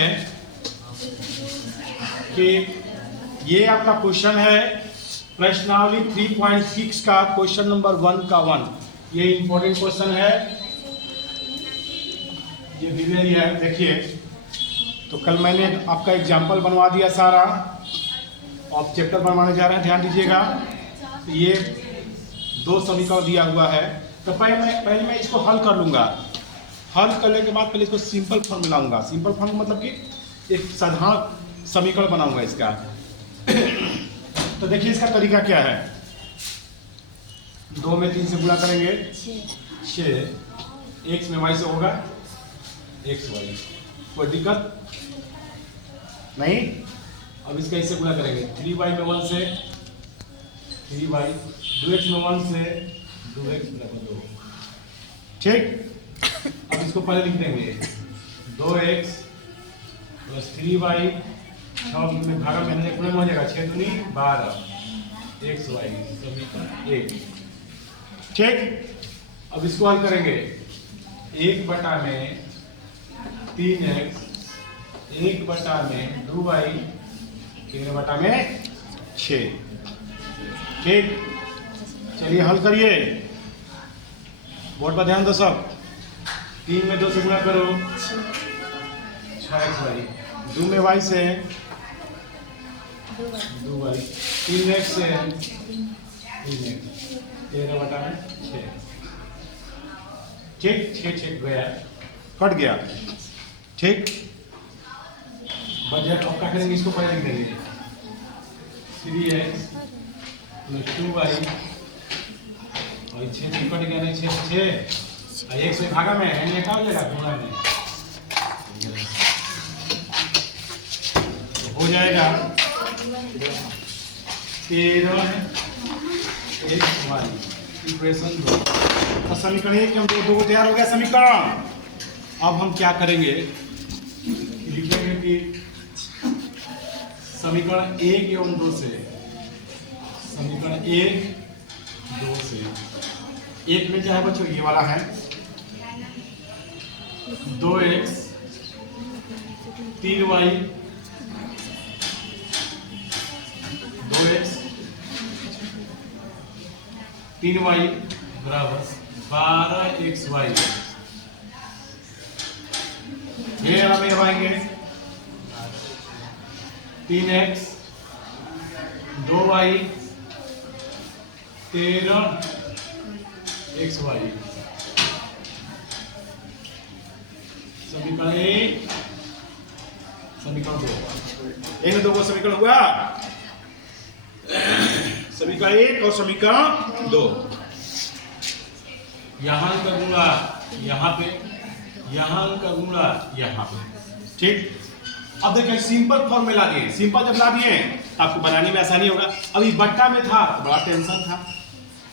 है कि ये आपका क्वेश्चन है प्रश्नावली 3.6 का क्वेश्चन नंबर 1 का 1। ये इंपॉर्टेंट क्वेश्चन है, ये दिया है, देखिए। तो कल मैंने आपका एग्जाम्पल बनवा दिया सारा, आप चैप्टर बनवाने जा रहे हैं, ध्यान दीजिएगा। तो ये 2 समीकरण दिया हुआ है, तो पहले मैं इसको हल कर लूँगा। हल करने के बाद पहले इसको सिंपल फॉर्म में लाऊंगा। सिंपल फॉर्म मतलब कि एक साधारण समीकरण बनाऊंगा इसका। तो देखिए इसका तरीका क्या है। 2 में 3 से गुणा करेंगे 6, x में y से होगा x y, कोई दिक्कत नहीं। अब इसका इससे गुणा करेंगे 3y में 1 से 3y, 2x में 1 से 2x बराबर 2, ठीक। अब इसको पहले लिख देंगे 2x प्लस 3y, 6 में भागा में गुणन हो जाएगा, 6 दूनी 12 xy समीकरण 1, ठीक। अब इसको हल करेंगे 1 बटा में 3x, 1 बटा में 2y, 3 बटा में 6, ठीक। चलिए हल करिए, बोर्ड पर ध्यान दो सब। 3 में 2 से गुणा करो 6xy, 2 में y से 2y, 3x से 3x, 13 बटा में 6, ठीक। 6 गया, कट गया, ठीक। बजाय अब क्या करेंगे, इसको पहले लिख देंगे 3x प्लस 2y और 6 कट गया, नहीं 6 एक से भागा में है, निकाल लेगा गुणा में, तो हो जाएगा 13 xy इक्वेशन 2। और समीकरण 1 हम 2 तैयार हो गया समीकरण। अब हम क्या करेंगे, लिखेंगे कि समीकरण 1 एवं 2 से, समीकरण 1 2 से 1 में क्या है बच्चों, ये वाला है 2x 3y, 2x 3y बराबर 12xy। ये हम लगाएंगे 3x 2y 13xy, समीकरण 1 समीकरण 2, 1 में 2 को समीकरण हुआ, समीकरण 1 और समीकरण 2। यहाँ का गुणा यहाँ पे, यहाँ का गुणा यहाँ पे, ठीक। अब देखिए सिंपल फॉर्मूला दिए, सिंपल जब ला दिए आपको बनाने में आसानी होगा। अभी बट्टा में था तो बड़ा टेंशन था,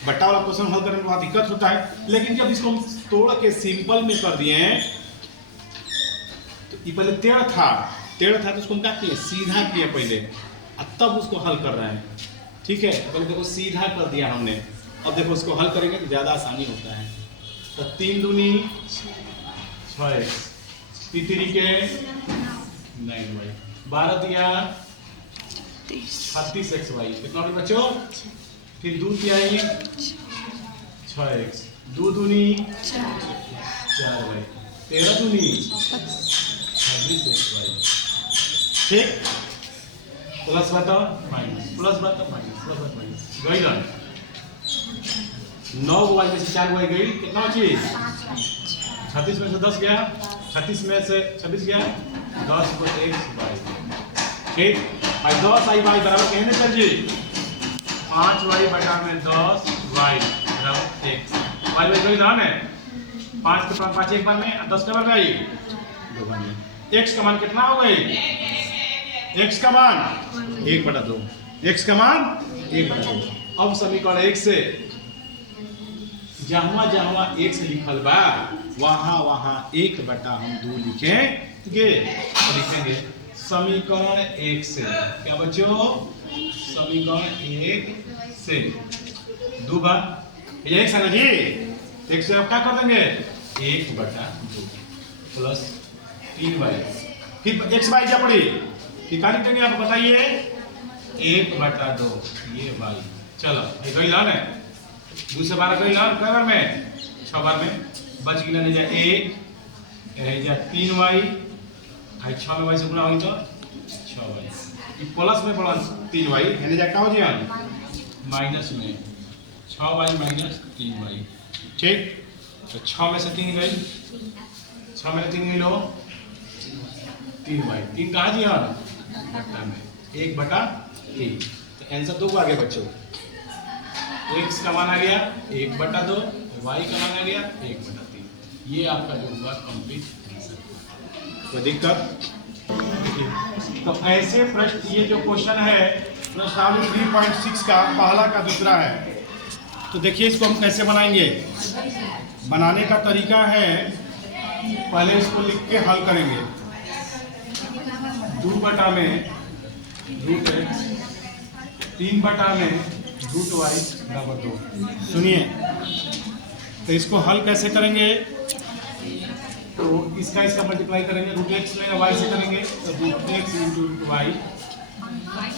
बट्टा वाला क्वेश्चन हल करने में बहुत दिक्कत होता है। लेकिन जब इसको तोड़ के सिंपल में कर दिए, तो ये पहले टेढ़ था तो उसको हम क्या किए, सीधा किए पहले, और तब उसको हल कर रहे हैं, ठीक है। पहले देखो सीधा कर दिया हमने, अब देखो उसको हल करेंगे तो ज़्यादा आसानी होता है। तो 3 दूनी 6x, 3 के 9y, 12 दिया 36xy, कितना हो बच्चों, फिर 2 दिया 6x, 2 दूनी 4y, 13 दूनी 26xy, ठीक। प्लस बताओ माइनस, प्लस बताओ माइनस, प्लस बताओ माइनस, गई ना 9y में से 4y गई, कितना चीज 36 में से 10 गया, 36 में से 26 गया, 10 को xy, ठीक। और 10y बराबर कहने चल जी 5y बटा में 10y बराबर x, y में गई ना है 5 के 5 एक बार में, 10 के बार में आई 2 बार में। x का मान कितना हो गई, x का मान 1/2, x का मान 1/2। अब समीकरण 1 से जहाँ जहाँ x लिखल बा वहाँ 1/2 हम 2 लिखेंगे, लिखेंगे समीकरण 1 से, क्या बच्चों, समीकरण 1 से 2 बार ये x है ना जी, 1 से अब क्या कर देंगे 1/2 प्लस 3y फिर एक्स वाई क्या पड़ी, फिर क्या लिखेंगे आप बताइए, 1/2 ये वाई। चलो गई लान है 2 से 12 गई लान कै बार में, 6 बार में बच गिना नहीं जाए 1 3y 6 में वाई से गुना होगी तो 6y प्लस में पड़ा 3y है जा क्या हो जाए माइनस में 6y माइनस 3y। ठीक, तो 6 में से 3 गई, 6 में 3 गई लो 3y, 3 कहाँ जी हाँ बट्टा में 1/3। तो आंसर 2 को आ गया बच्चों, x का मान आ गया 1/2, y का मान आ गया 1/3। ये आपका जो हुआ कंप्लीट आंसर। कोई दिक्कत? तो ऐसे प्रश्न, ये जो क्वेश्चन है प्रश्नावली 3.6 का पहला का दूसरा है। तो देखिए इसको हम कैसे बनाएंगे। बनाने का तरीका है, पहले इसको लिख के हल करेंगे। 2 में रूट एक्स, 3 में रूट वाई बराबर 2। सुनिए, तो इसको हल कैसे करेंगे, तो इसका मल्टीप्लाई करेंगे, रूट एक्स में वाई से करेंगे तो root x into root Y.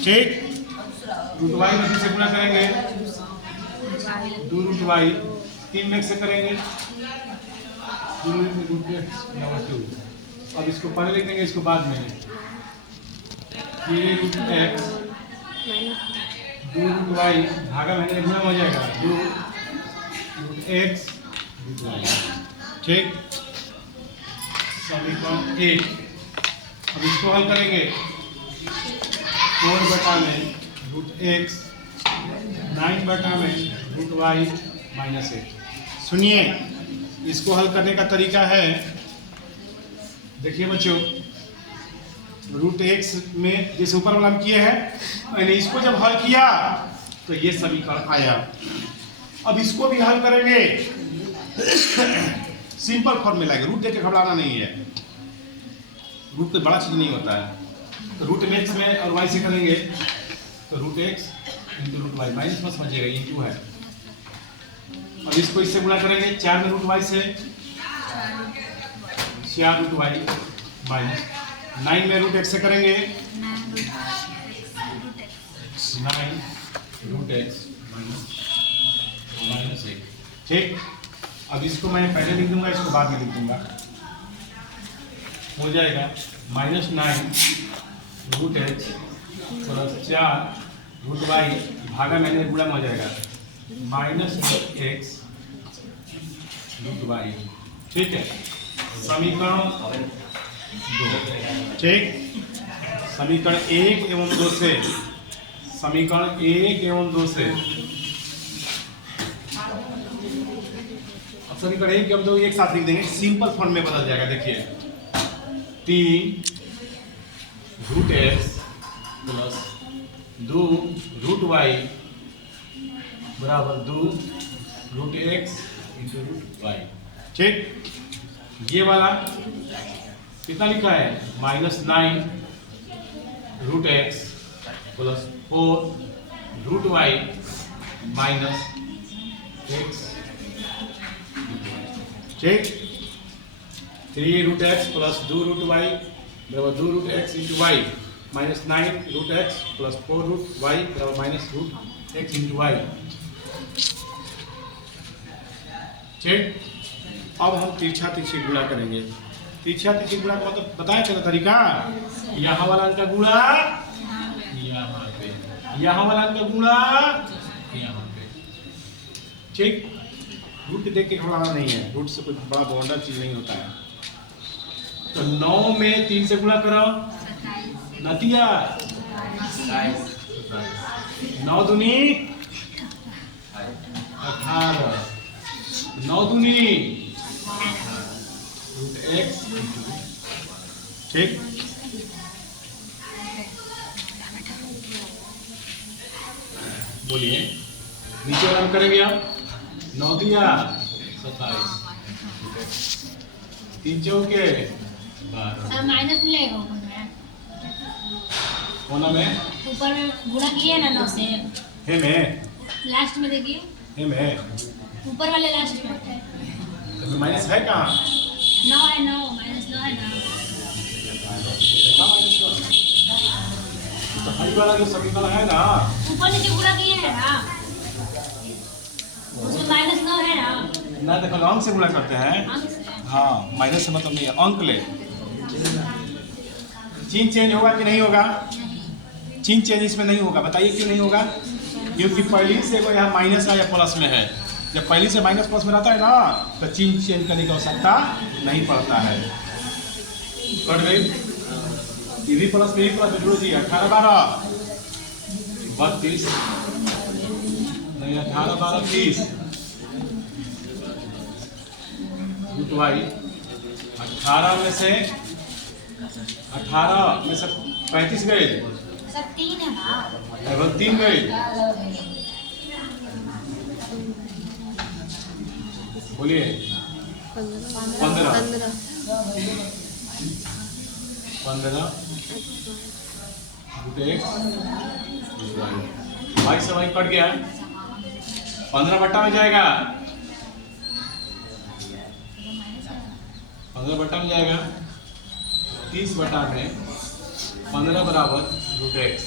ठीक, रूट वाई में 2 से गुणा करेंगे 2 रूट वाई, 3 में से करेंगे 2 रूट एक्स बराबर 2। अब इसको पहले लिख देंगे, इसको बाद में 3 रूट एक्स 2 रूट वाई भागा में गुणा हो जाएगा 2 रूट एक्स रूट वाई। ठीक, समीकरण 1। अब इसको हल करेंगे 4 में रूट एक्स 9 में रूट वाई माइनस 1। सुनिए, इसको हल करने का तरीका है, देखिए बच्चों, रूट एक्स में जैसे ऊपर वाला हम किए हैं, मैंने इसको जब हल किया तो ये समीकरण आया। अब इसको भी हल करेंगे सिंपल फॉर्म में लाएंगे, रूट देख के घबराना नहीं है, रूट कोई बड़ा चीज नहीं होता है। तो रूट एक्स में और वाई से करेंगे तो root x into root Y, minus में समझिएगा ये क्यों है। और इसको इससे गुणा करेंगे 4 में रूट वाई से 4 रूट वाई माइनस 9 में रूट एक्स से करेंगे 9 रूट एक्स माइनस 1। ठीक, अब इसको मैं पहले लिख दूंगा, इसको बाद में लिख दूंगा, हो जाएगा -9 root x plus 4 root Y भागा मैंने गुणा हो जाएगा -x रूट वाई। ठीक है, समीकरण 2। ठीक, समीकरण 1 एवं 2 से, समीकरण 1 एवं 2 से समीकरण 1 एवं 2 एक साथ लिख देंगे, सिंपल फॉर्म में बदल जाएगा। देखिए 3 root x plus 2 root y बराबर 2 root x into root Y. ठीक, ये वाला कितना लिखा है -9 root x plus 4 root Y minus x. ठीक, 3 root x plus 2 root y बराबर 2 root x into y minus 9 root x plus 4 root y बराबर minus root x into y. ठीक, अब हम तिरछा तिरछी गुणा करेंगे। तिरछा तिरछी गुणा का मतलब बताया चला तरीका, यहाँ वाला अंक का गुणा यहाँ पे, यहाँ वाला अंक का गुणा यहाँ पे। ठीक, रूट देख के घबराना नहीं है, रूट से कोई बड़ा बॉन्डर चीज नहीं होता है। तो 9 में 3 से गुणा करो नतिया 9 दूनी 18, 9 दूनी रूट एक्स। ठीक, बोलिए नीचे वाला हम करेंगे आप 9 दिया 27, 3 चौके 12 माइनस मिलेगा होना में ऊपर में गुणा किए ना 9 से, है में लास्ट में देखिए, है में ऊपर वाले लास्ट में तो माइनस है कहाँ 9 है, 9 -9 है ना। अभी वाला जो समीकरण है ना, ऊपर नीचे गुणा किए हैं ना, उसमें -9 है ना। देखो अंक से गुणा करते हैं। अंक से। हाँ, माइनस से मतलब नहीं है, अंक ले। चिन्ह चेंज होगा कि नहीं होगा? चिन्ह चेंज इसमें नहीं होगा, बताइए क्यों नहीं होगा? क्योंकि पहली से कोई यहाँ माइनस है या प्लस में है। जब पहली से माइनस प्लस में रहता है ना, तो चिन्ह चेंज करने की आवश्यकता नहीं पड़ता है। कट गई? ये भी प्लस में, जोड़ दिए 18 12 32 नहीं, 18 12 30 रूट वाई 18 में से 35 गए, सब 3 है ना। केवल 3 गए। बोलिए 15 रूट एक्स वाई से वाई कट गया, 15 बट्टा में जाएगा, 15 बट्टा में जाएगा, 30 बटा में 15 बराबर रूट एक्स।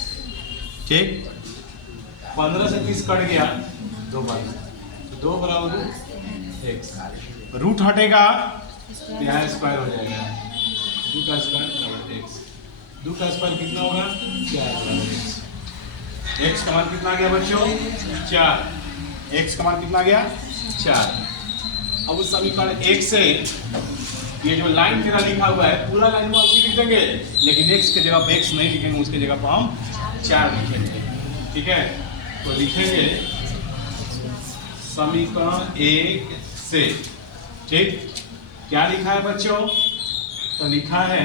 ठीक, 15 से 30 कट गया 2 बार, 2 बराबर रूट एक्स। रूट हटेगा तो यहाँ स्क्वायर हो जाएगा, 2 का स्क्वायर बराबर एक्स। 2 का स्क्वायर कितना होगा? 4 बराबर एक्स। एक्स का मान कितना आ गया बच्चों? 4। एक्स का मान कितना आ गया? 4। अब उस समीकरण 1 से ये जो लाइन तेरा लिखा हुआ है, पूरा लाइन में उसी लिख देंगे, लेकिन एक्स के जगह पे एक्स नहीं लिखेंगे, उसके जगह पर हम 4 लिखेंगे। ठीक है, तो लिखेंगे समीकरण 1 से। ठीक, क्या लिखा है बच्चों? तो लिखा है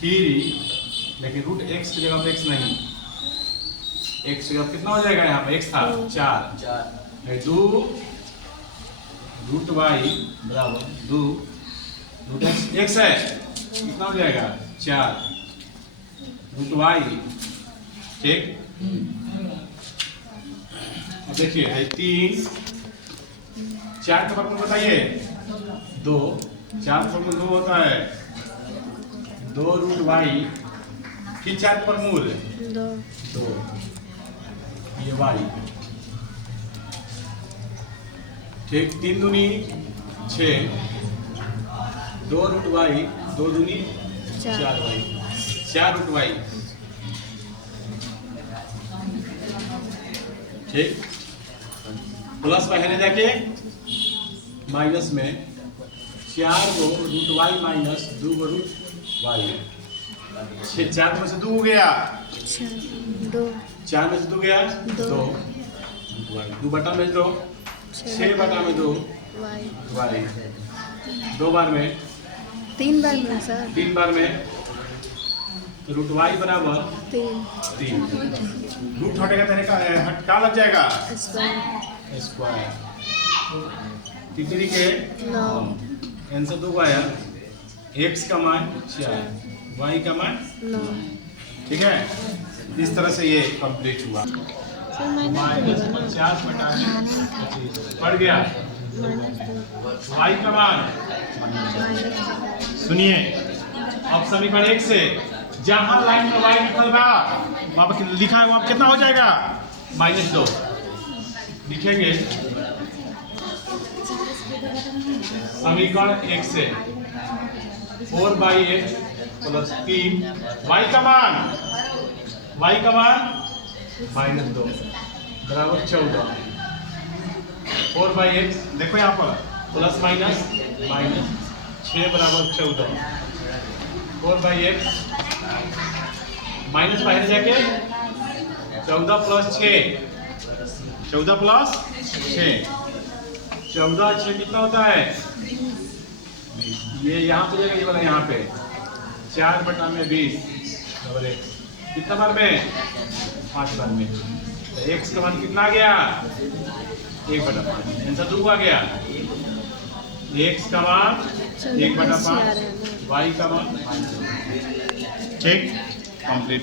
3, लेकिन रूट एक्स की जगह पे एक्स नहीं, एक्स की जगह कितना हो जाएगा? यहाँ पे एक्स था 4, 2 रूट वाई बराबर 2 रूट एक्स है, कितना हो जाएगा? 4 रूट वाई। ठीक, अब देखिए है 3, 4 का फॉर्मूला बताइए। 2, 4 फॉर्मूला 2 होता है, 2 रूट वाई, फिर 4 फॉर्मूल 2 ये वाई। ठीक, 3 दूनी 6, 2 रूट वाई, 2 दूनी 4 वाई, 4 रूट वाई। ठीक, प्लस पहले जाके माइनस में 4 को रूट वाई माइनस 2 को रूट वाई। 4 में से 2 हो गया, 4 में से 2 गया 2 वाई, 2 बटा में 2, 6 बटा में 2 वाई, 2 बार में 3 बार में सर, 3 बार में, तो रूट वाई बराबर 3। रूट हटेगा तो हट क्या लग जाएगा? स्क्वायर। कितनी के 9, आंसर 2 आया। एक्स का मान 4, वाई का मान 9। ठीक है, इस तरह से ये कंप्लीट हुआ। -50 बटा 25 पड़ गया। वाई का मान सुनिए, अब समीकरण 1 से जहां लाइन में वाई लिखल बा वहां पर लिखा है, वहां कितना हो जाएगा? -2 लिखेंगे। समीकरण 1 से 4/x + 3 वाई का मान -2 बराबर 14। 4/x देखो यहाँ पर प्लस माइनस माइनस 6 बराबर 14। 4/x माइनस बाहर जाके 14 + 6 14 + 6 14 6 कितना होता है? ये यहाँ पे जाएगा, ये वाला यहाँ पे 4 बटा में 20 और कितना बार में? 5 बार में। तो एक्स का मान कितना आ गया? 1/5। आंसर 2 आ गया। एक्स का मान 1/5, वाई का मान। ठीक, कंप्लीट।